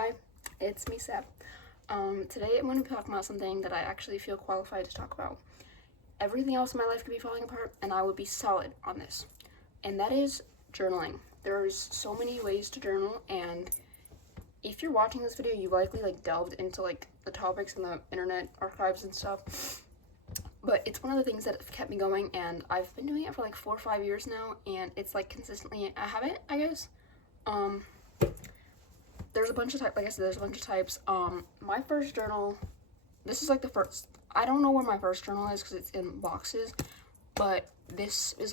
Hi, it's me, Seb. Today I'm going to be talking about something that I actually feel qualified to talk about. Everything else in my life could be falling apart, and I would be solid on this. And that is journaling. There's so many ways to journal, and if you're watching this video, you likely delved into the topics in the internet archives and stuff. But it's one of the things that have kept me going, and I've been doing it for 4 or 5 years now, and it's consistently a habit, I guess. There's a bunch of types, like I said, there's a bunch of types. My first journal, this is the first, I don't know where my first journal is because it's in boxes, but this is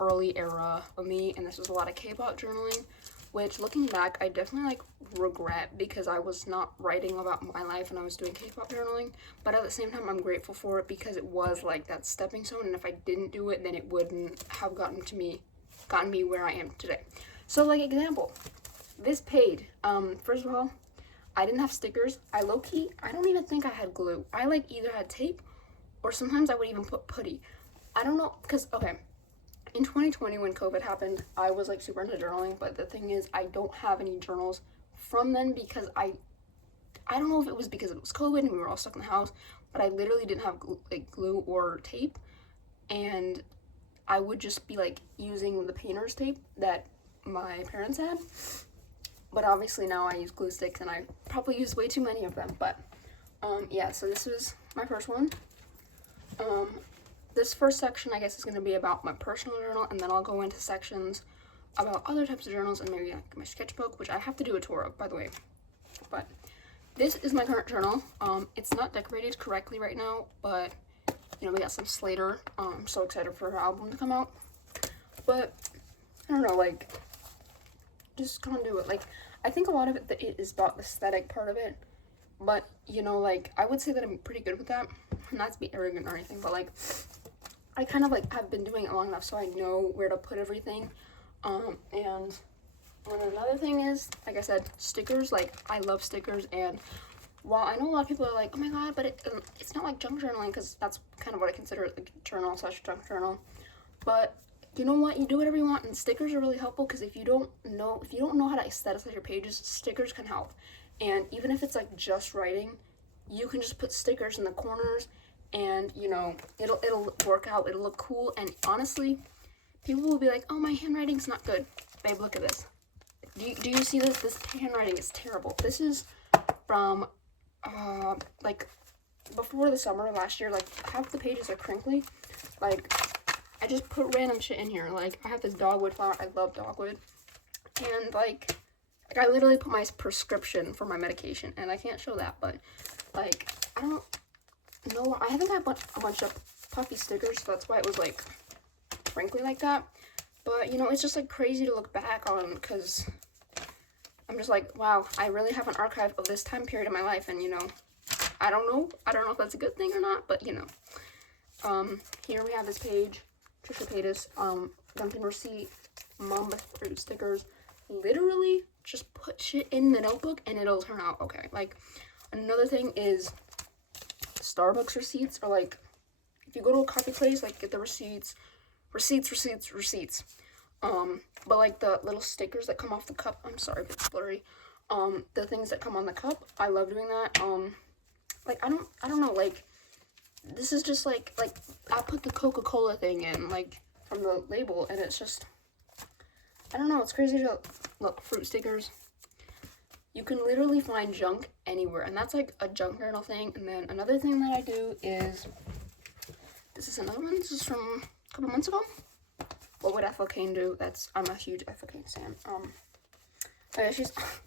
early era of me, and this was a lot of K-pop journaling, which looking back, I definitely regret because I was not writing about my life and I was doing K-pop journaling, but at the same time, I'm grateful for it because it was that stepping stone, and if I didn't do it, then it wouldn't have gotten me where I am today. So example, this page, first of all, I didn't have stickers. I don't even think I had glue. I either had tape or sometimes I would even put putty. I don't know, because, okay, in 2020 when COVID happened, I was super into journaling, but the thing is, I don't have any journals from then because I don't know if it was because it was COVID and we were all stuck in the house, but I literally didn't have glue or tape, and I would just be using the painter's tape that my parents had. But obviously now I use glue sticks, and I probably use way too many of them. But yeah, so this was my first one. This first section, I guess, is going to be about my personal journal, and then I'll go into sections about other types of journals and maybe my sketchbook, which I have to do a tour of, by the way. But this is my current journal. It's not decorated correctly right now, but we got some Slater. I'm so excited for her album to come out. But I don't know, just kind of do it. I think a lot of it is about the aesthetic part of it, but I would say that I'm pretty good with that. Not to be arrogant or anything, but I kind of have been doing it long enough so I know where to put everything. And another thing is, like I said, stickers. I love stickers, and while I know a lot of people are oh my god, but it's not junk journaling, because that's kind of what I consider a journal / junk journal. But you know what? You do whatever you want, and stickers are really helpful because if you don't know how to aestheticize your pages, stickers can help. And even if it's just writing, you can just put stickers in the corners, and it'll work out. It'll look cool, and honestly, people will be oh, my handwriting's not good. Babe, look at this. Do you see this? This handwriting is terrible. This is from before the summer last year. Half the pages are crinkly. I just put random shit in here. I have this dogwood flower. I love dogwood. And, I literally put my prescription for my medication. And I can't show that, but, I don't know. I haven't got a bunch of puffy stickers, so that's why it was, crinkly like that. But, it's just, crazy to look back on, because I'm just wow, I really have an archive of this time period in my life. And, I don't know if that's a good thing or not, but, here we have this page. Trisha Paytas, Dunkin' receipt, Mamba fruit stickers. Literally, just put shit in the notebook and it'll turn out okay. Another thing is Starbucks receipts, or if you go to a coffee place, get the receipts. But the little stickers that come off the cup, I'm sorry if it's blurry. The things that come on the cup, I love doing that. I don't know, this is just I put the Coca-Cola thing in from the label, and it's just, I don't know, it's crazy to look. Fruit stickers, you can literally find junk anywhere, and that's a junk journal thing. And then another thing that I do is, this is another one. This is from a couple months ago. What would Ethel Cain do? I'm a huge Ethel Cain fan. Oh yeah,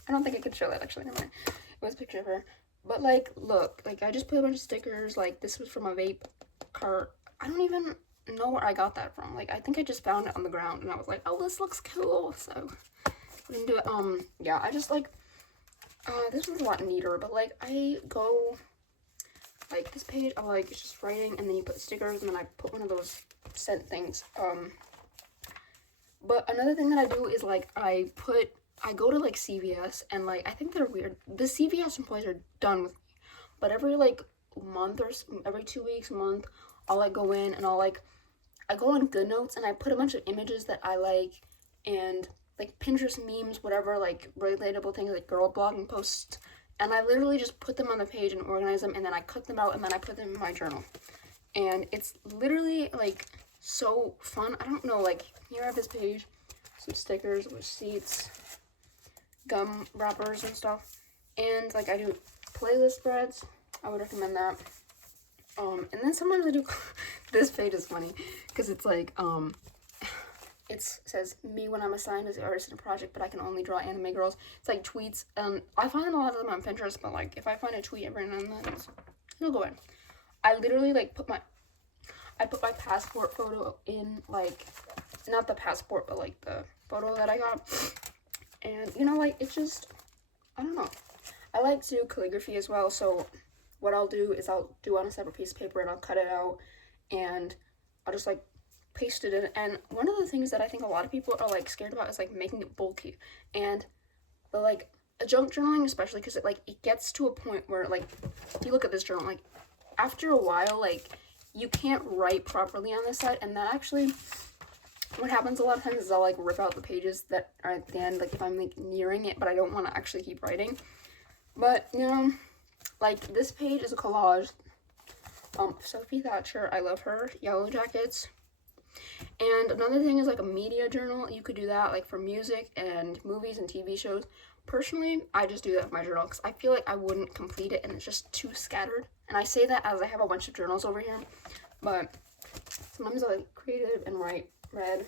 I don't think I could show that, actually, never mind. It was a picture of her. But, look, I just put a bunch of stickers. This was from a vape cart. I don't even know where I got that from. I think I just found it on the ground, and I was oh, this looks cool, so we can do it. Yeah, I just, this was a lot neater, but, I go, this page, it's just writing, and then you put stickers, and then I put one of those scent things. But another thing that I do is, I go to CVS, and I think they're weird. The CVS employees are done with me, but every month or every 2 weeks, month, I'll go in and I go on Good Notes, and I put a bunch of images that I like, and like Pinterest memes, whatever, like relatable things, like girl blogging posts, and I literally just put them on the page and organize them, and then I cut them out, and then I put them in my journal. And it's literally like so fun. I don't know, like here I have this page, some stickers, receipts, gum wrappers and stuff, and like I do playlist spreads. I would recommend that. And then sometimes I do this page is funny because it's like it says me when I'm assigned as the artist in a project, but I can only draw anime girls. It's like tweets, and I find a lot of them on Pinterest, but like if I find a tweet every now and then, it'll go in. I literally like put my passport photo in, like, not the passport, but like the photo that I got. And you know, like, it's just, I don't know. I like to do calligraphy as well, so what I'll do is I'll do on a separate piece of paper and I'll cut it out and I'll just like paste it in. And one of the things that I think a lot of people are like scared about is like making it bulky. And the like junk journaling, especially because it gets to a point where, like, if you look at this journal, like after a while, like you can't write properly on this side, and that actually what happens a lot of times is I'll like rip out the pages that are at the end, like if I'm like nearing it, but I don't want to actually keep writing. But you know, like this page is a collage. Sophie Thatcher, I love her. Yellow Jackets. And another thing is like a media journal. You could do that like for music and movies and TV shows. Personally, I just do that with my journal because I feel like I wouldn't complete it and it's just too scattered. And I say that as I have a bunch of journals over here, but sometimes I like creative and write red.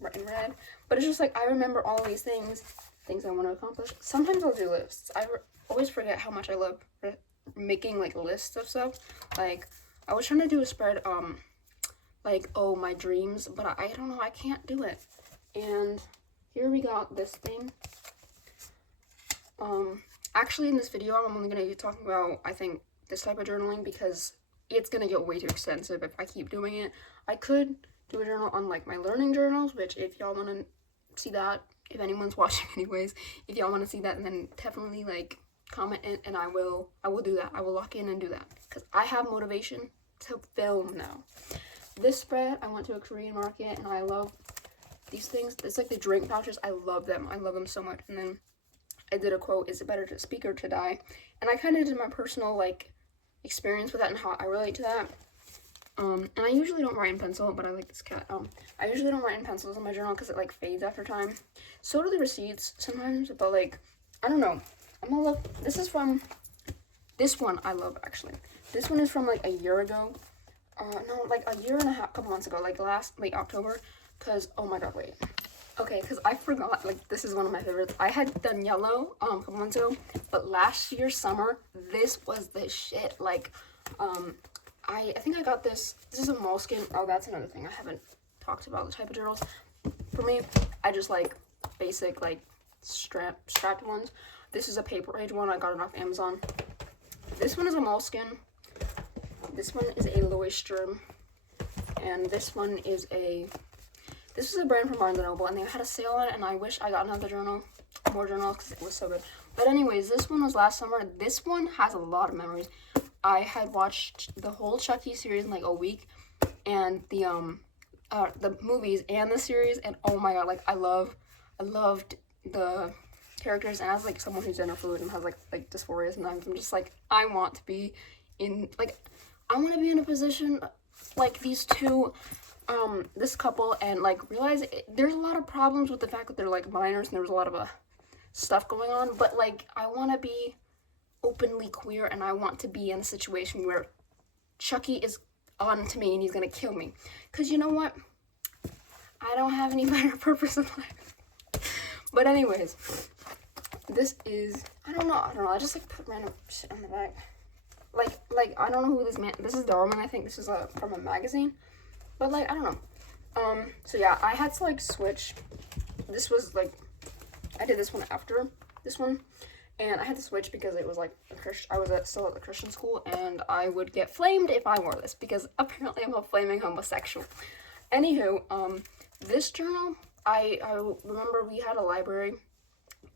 But it's just like I remember all these things I want to accomplish. Sometimes I'll do lists. I always forget how much I love making like lists of stuff. Like I was trying to do a spread, like, oh, my dreams, but I don't know, I can't do it. And here we got this thing. Actually in this video, I'm only going to be talking about, I think, this type of journaling because it's going to get way too extensive if I keep doing it. I could do a journal on, like, my learning journals, which if y'all want to see that, if anyone's watching anyways, if y'all want to see that, then definitely, like, comment it, and I will do that. I will lock in and do that because I have motivation to film now. This spread, I went to a Korean market and I love these things. It's like the drink pouches. I love them. I love them so much. And then I did a quote, "Is it better to speak or to die?" And I kind of did my personal like experience with that and how I relate to that. And I usually don't write in pencil, but I like this cat. I usually don't write in pencils in my journal because it like fades after time. So do the receipts sometimes, but like I don't know. This is from this one. I love actually. This one is from like a year ago. No, like a year and a half, couple months ago, like late October, because, oh my god, wait. Okay, because I forgot, like, this is one of my favorites. I had done yellow, a couple months ago, but last year, summer, this was the shit. Like, I think I got this is a moleskin. Oh, that's another thing. I haven't talked about the type of journals. For me, I just like basic, like, strapped ones. This is a paper age one. I got it off Amazon. This one is a moleskin. This one is a Leuchtturm, and this one is this is a brand from Barnes & Noble, and they had a sale on it, and I wish I got more journals, because it was so good. But anyways, this one was last summer. This one has a lot of memories. I had watched the whole Chucky series in like a week, and the movies and the series, and oh my god, like I loved the characters, and as like someone who's gender fluid and has like dysphoria sometimes, I'm just like, I want to be in a position like these two, this couple, and like realize there's a lot of problems with the fact that they're like minors and there's a lot of stuff going on, but like I want to be openly queer, and I want to be in a situation where Chucky is on to me and he's gonna kill me, because you know what, I don't have any better purpose in life. But anyways, this is, I don't know, I just like put random shit on the back. Like I don't know who this is Darwin, I think this is from a magazine, but like I don't know. So yeah, I had to like switch. This was like, I did this one after this one, and I had to switch because it was like I was still at the Christian school, and I would get flamed if I wore this because apparently I'm a flaming homosexual. Anywho, this journal, I remember we had a library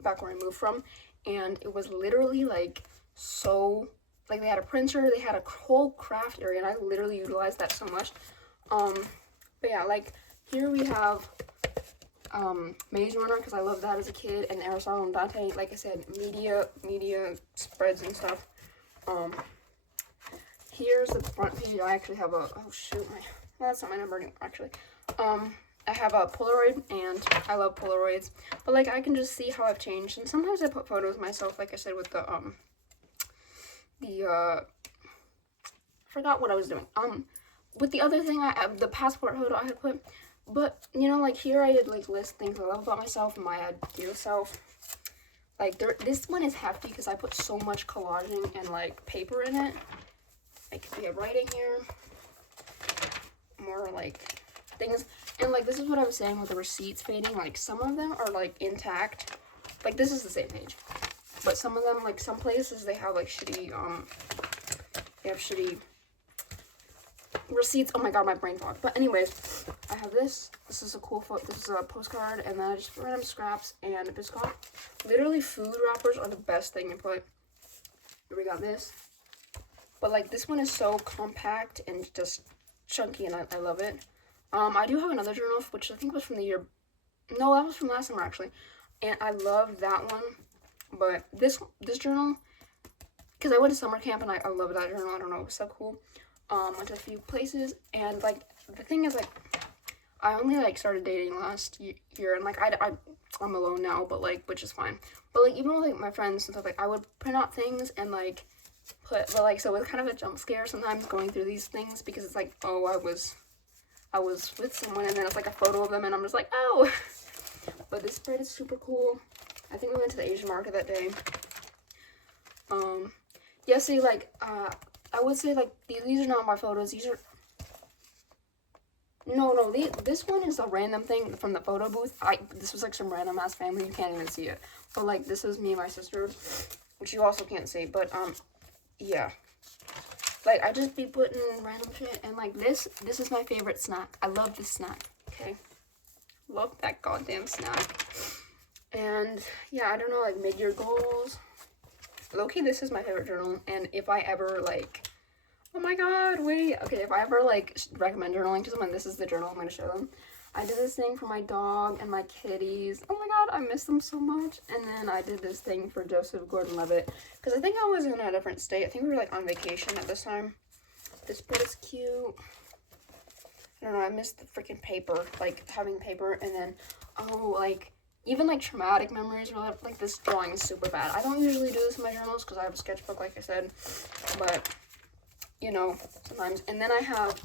back where I moved from, and it was literally like so. Like, they had a printer, they had a whole craft area, and I literally utilized that so much. But yeah, like, here we have Maze Runner because I loved that as a kid, and Aristotle and Dante, like I said, media spreads and stuff. Here's the front page. I actually have a, oh shoot, well, that's not my number anymore, actually. I have a Polaroid, and I love Polaroids, but like I can just see how I've changed, and sometimes I put photos of myself, like I said, with the I forgot what I was doing. With the other thing, the passport photo I had put, but you know, like here I did like list things I love about myself and my ideal self. Like this one is hefty because I put so much collaging and like paper in it. Like we have writing here, more like things, and like this is what I was saying with the receipts fading. Like some of them are like intact, like this is the same page, but some of them, like some places they have like shitty receipts. Oh my god, my brain fog. But anyways, I have this. This is a cool this is a postcard, and then I just random scraps and a biscuit. Literally, food wrappers are the best thing to put. Here we got this. But like this one is so compact and just chunky, and I love it. I do have another journal, which I think was from the year, no, that was from last summer actually, and I love that one. But this journal, because I went to summer camp and I love that journal. I don't know, it was so cool. Went to a few places, and like the thing is, like I only like started dating last year, and like I'm alone now, but like, which is fine. But like even with like my friends and stuff, like I would print out things and like but like, so it was kind of a jump scare sometimes going through these things, because it's like, oh, I was with someone, and then it's like a photo of them, and I'm just like, oh. But this spread is super cool. I think we went to the Asian market that day. Yeah, see, like, I would say, like, these are not my photos. These are, no, this one is a random thing from the photo booth. This was, like, some random-ass family. You can't even see it. But, like, this is me and my sister, which you also can't see. But, yeah. Like, I just be putting random shit. And, like, this is my favorite snack. I love this snack, okay? Love that goddamn snack. And, yeah, I don't know, like, mid-year goals. Low-key, this is my favorite journal. And if I ever, like, oh my god, wait. Okay, if I ever, like, recommend journaling to someone, this is the journal I'm going to show them. I did this thing for my dog and my kitties. Oh my god, I miss them so much. And then I did this thing for Joseph Gordon-Levitt, because I think I was in a different state. I think we were, like, on vacation at this time. This bit is cute. I don't know, I missed the freaking paper, like, having paper. And then, oh, like, even, like, traumatic memories, or, like, this drawing is super bad. I don't usually do this in my journals, because I have a sketchbook, like I said. But, you know, sometimes. And then I have,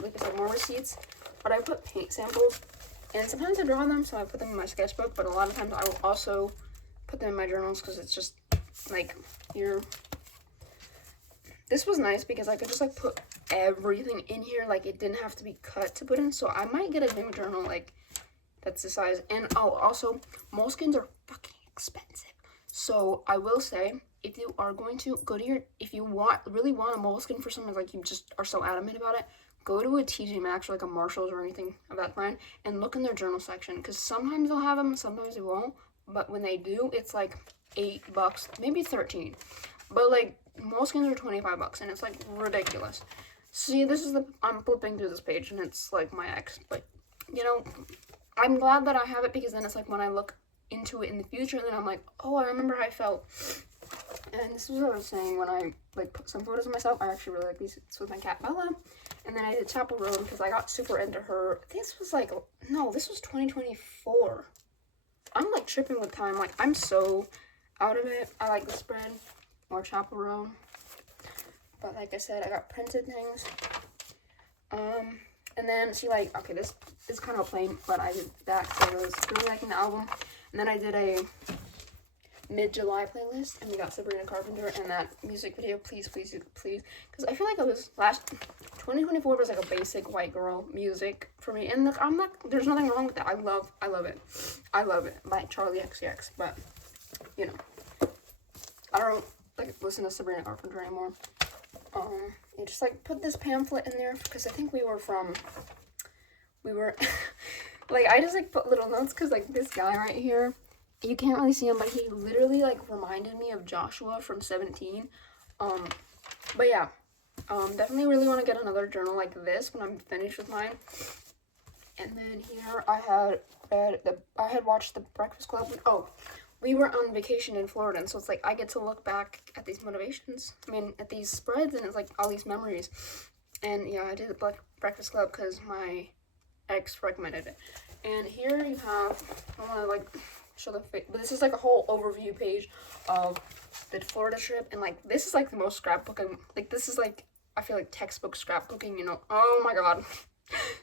like I said, more receipts. But I put paint samples, and sometimes I draw them, so I put them in my sketchbook, but a lot of times I will also put them in my journals, because it's just, like, this was nice, because I could just, like, put everything in here, like, it didn't have to be cut to put in, so I might get a new journal, like, that's the size. And, oh, also, moleskins are fucking expensive, so I will say, if you are going to go to if you really want a moleskin for something, like, you just are so adamant about it, go to a TJ Maxx or like a Marshalls or anything of that brand and look in their journal section, because sometimes they'll have them, sometimes they won't. But when they do, it's like $8, maybe 13. But like moleskins are $25, and it's like ridiculous. See, this is I'm flipping through this page, and it's like my ex. But you know, I'm glad that I have it, because then it's like when I look into it in the future, then I'm like, oh, I remember how I felt. And this is what I was saying when I like put some photos of myself. I actually really like these. It's with my cat Bella. And then I did Chapel Road, because I got super into her. This was like, no, this was 2024. I'm like tripping with time. Like, I'm so out of it. I like the spread. More Chapel Road. But like I said, I got printed things. And then she like, okay, this is kind of plain, but I did that because I was really liking the album. And then I did a mid-July playlist, and we got Sabrina Carpenter and that music video, please, because I feel like it was 2024 was like a basic white girl music for me, and look, there's nothing wrong with that. I love it by Charlie XCX, but you know, I don't like listen to Sabrina Carpenter anymore. I just like put this pamphlet in there, because I think we were like, I just like put little notes, because like this guy right here, you can't really see him, but he literally, like, reminded me of Joshua from 17. But yeah, definitely really want to get another journal like this when I'm finished with mine. And then here I had watched The Breakfast Club. Oh, we were on vacation in Florida, and so it's like I get to look back at these motivations. I mean, at these spreads, and it's like all these memories. And yeah, I did The Breakfast Club because my ex recommended it. And here you have, I want to like show but this is like a whole overview page of the Florida trip, and like this is like the most scrapbooking. Like this is like, I feel like textbook scrapbooking. You know? Oh my god.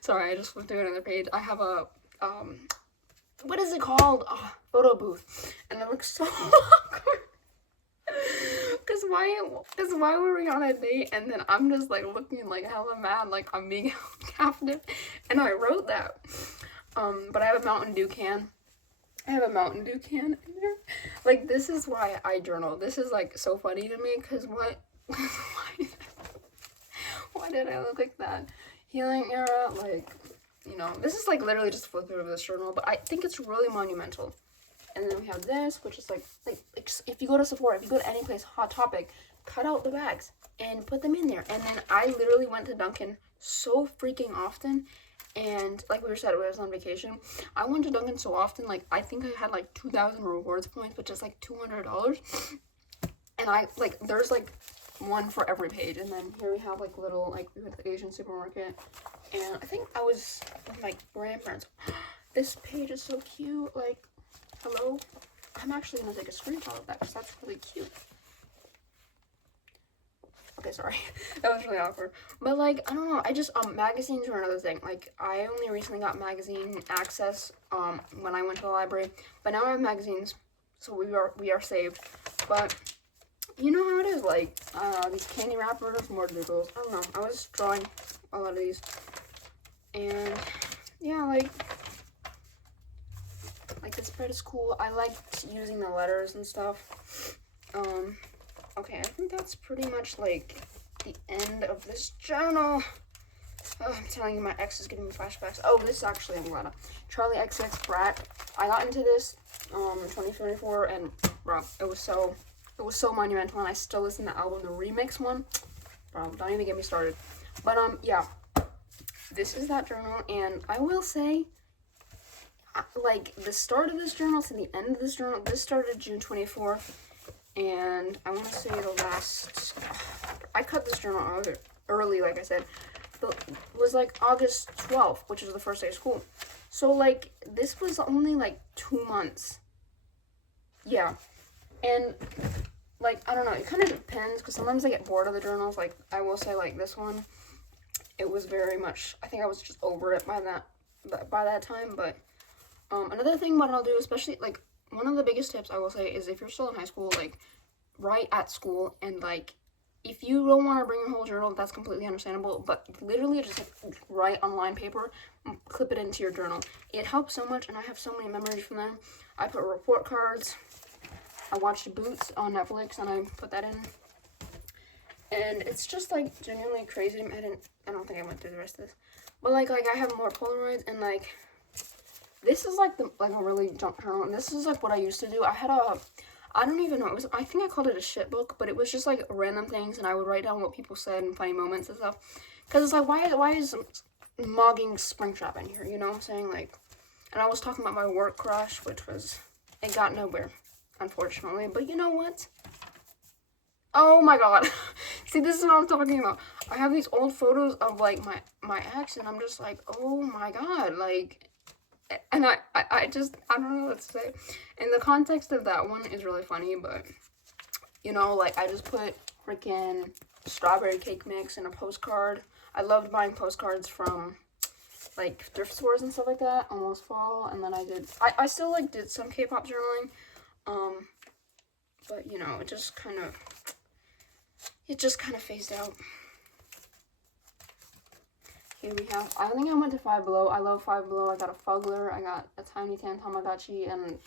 Sorry, I just flipped to another page. I have a what is it called? Oh, photo booth, and it looks so awkward. Cause why were we on a date and then I'm just like looking like hella mad, like I'm being held captive, and I wrote that. But I have a Mountain Dew can. In there. Like this is why I journal. This is like so funny to me. Cause what? Why did I look like that? Healing era, like, you know, this is like literally just a flip through of this journal, but I think it's really monumental. And then we have this, which is like if you go to Sephora, if you go to any place, Hot Topic, cut out the bags and put them in there. And then I literally went to Dunkin' so freaking often, and like we said, when I was on vacation, I went to Dunkin' so often, like I think I had like 2,000 rewards points, which is like $200. And I like there's like one for every page. And then here we have like little, like we went to the Asian supermarket, and I think I was with my grandparents. This page is so cute. Like, hello. I'm actually gonna take a screenshot of that because that's really cute. Okay, sorry. That was really awkward. But like, I don't know, I just magazines are another thing. Like I only recently got magazine access when I went to the library, but now I have magazines, so we are saved. But you know how it is, like, these candy wrappers, more doodles. I don't know. I was drawing a lot of these. And, yeah, like this spread is cool. I liked using the letters and stuff. Okay, I think that's pretty much, like, the end of this journal. Oh, I'm telling you, my ex is giving me flashbacks. Oh, this is actually, I'm glad. Charlie XX Brat. I got into this, 2024, and, bro, it was so monumental, and I still listen to the album, the remix one. Bro, don't even get me started. But, yeah. This is that journal, and I will say, like, the start of this journal to the end of this journal, this started June 24th, and I want to say the last, I cut this journal out early, like I said, but it was, like, August 12th, which was the first day of school. So, like, this was only, like, 2 months. Yeah. And, like, I don't know, it kind of depends, because sometimes I get bored of the journals. Like, I will say, like, this one, it was very much, I think I was just over it by that time. But another thing what I'll do, especially, like, one of the biggest tips I will say is if you're still in high school, like, write at school, and, like, if you don't want to bring your whole journal, that's completely understandable, but literally just like, write on line paper, clip it into your journal. It helps so much, and I have so many memories from them. I put report cards. I watched Boots on Netflix, and I put that in. And it's just, like, genuinely crazy. I don't think I went through the rest of this. But, like I have more Polaroids, and, like, this is, like, a really junk journal. And this is, like, what I used to do. I had I don't even know. I think I called it a shit book, but it was just, like, random things, and I would write down what people said and funny moments and stuff. Because it's, like, why is mogging Springtrap in here, you know what I'm saying? Like, and I was talking about my work crush, which was, it got nowhere, unfortunately. But you know what? Oh my god. See, this is what I'm talking about. I have these old photos of, like, my ex, and I'm just like, oh my god, like, and I just, I don't know what to say. And the context of that one is really funny, but, you know, like, I just put freaking strawberry cake mix in a postcard. I loved buying postcards from, like, thrift stores and stuff like that, almost fall, and then I still, like, did some K-pop journaling, but, you know, it just kind of phased out. Here we have, I think I went to Five Below. I love Five Below. I got a Fuggler. I got a Tiny Tan Tamagotchi, and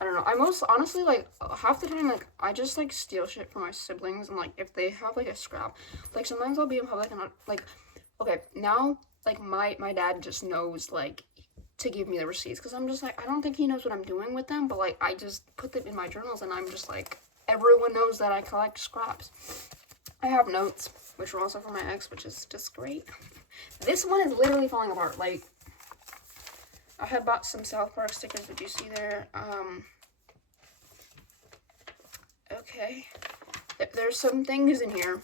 I don't know. I most, honestly, like, half the time, like, I just, like, steal shit from my siblings, and, like, if they have, like, a scrap, like, sometimes I'll be in public, and I'll, like, okay, now, like, my dad just knows, like, to give me the receipts, because I'm just, like, I don't think he knows what I'm doing with them, but, like, I just put them in my journals, and I'm just, like, everyone knows that I collect scraps. I have notes, which were also from my ex, which is just great. This one is literally falling apart. Like, I had bought some South Park stickers that you see there. Okay. There's some things in here.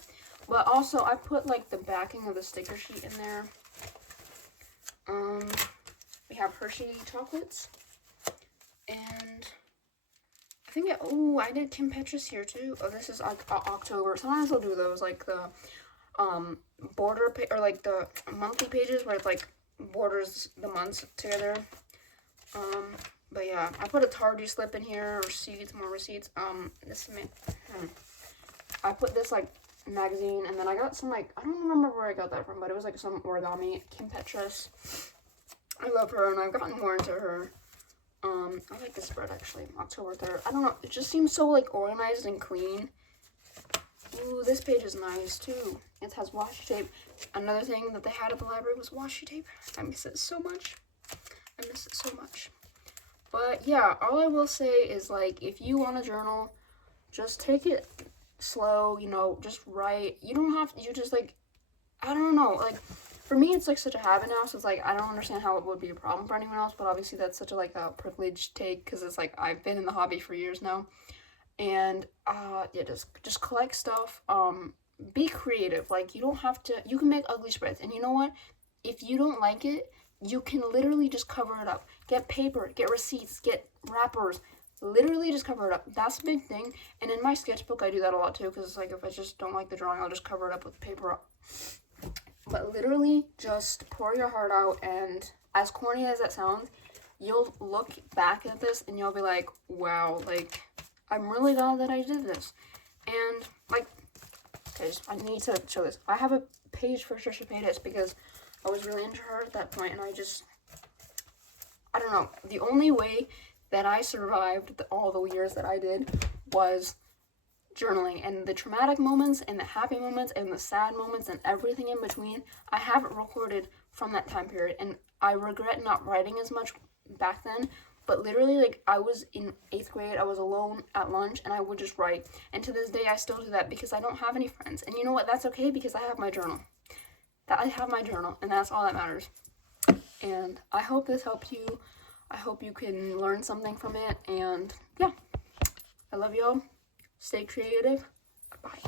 But also, I put, like, the backing of the sticker sheet in there. We have Hershey chocolates. And I think, I did Kim Petras here, too. Oh, this is October. Sometimes I'll do those, like, the, border, or, like, the monthly pages where it, like, borders the months together. But yeah, I put a Tardy slip in here, receipts, more receipts. I put this, like, magazine, and then I got some, like, I don't remember where I got that from, but it was, like, some origami. Kim Petras. I love her, and I've gotten more into her. I like this spread, actually. October 3rd. I don't know, it just seems so, like, organized and clean. Ooh, this page is nice, too. It has washi tape. Another thing that they had at the library was washi tape. I miss it so much. I miss it so much. But, yeah, all I will say is, like, if you want a journal, just take it slow, you know, just write. You don't have to, you just, like, I don't know, like, for me, it's, like, such a habit now, so it's, like, I don't understand how it would be a problem for anyone else, but obviously that's such a, like, a privileged take, because it's, like, I've been in the hobby for years now, and, yeah, just collect stuff, be creative, like, you don't have to, you can make ugly spreads, and you know what, if you don't like it, you can literally just cover it up, get paper, get receipts, get wrappers, literally just cover it up. That's a big thing, and in my sketchbook, I do that a lot, too, because it's, like, if I just don't like the drawing, I'll just cover it up with paper. But literally, just pour your heart out, and as corny as that sounds, you'll look back at this, and you'll be like, wow, like, I'm really glad that I did this. And, like, okay, I need to show this. I have a page for Trisha Paytas, because I was really into her at that point, and I don't know, the only way that I survived all the years that I did was journaling, and the traumatic moments and the happy moments and the sad moments and everything in between, I haven't recorded from that time period, and I regret not writing as much back then, but literally, like, I was in 8th grade, I was alone at lunch, and I would just write, and to this day, I still do that, because I don't have any friends, and you know what, that's okay, because I have my journal, and that's all that matters, and I hope this helped you. I hope you can learn something from it, and yeah, I love y'all. Stay creative. Bye.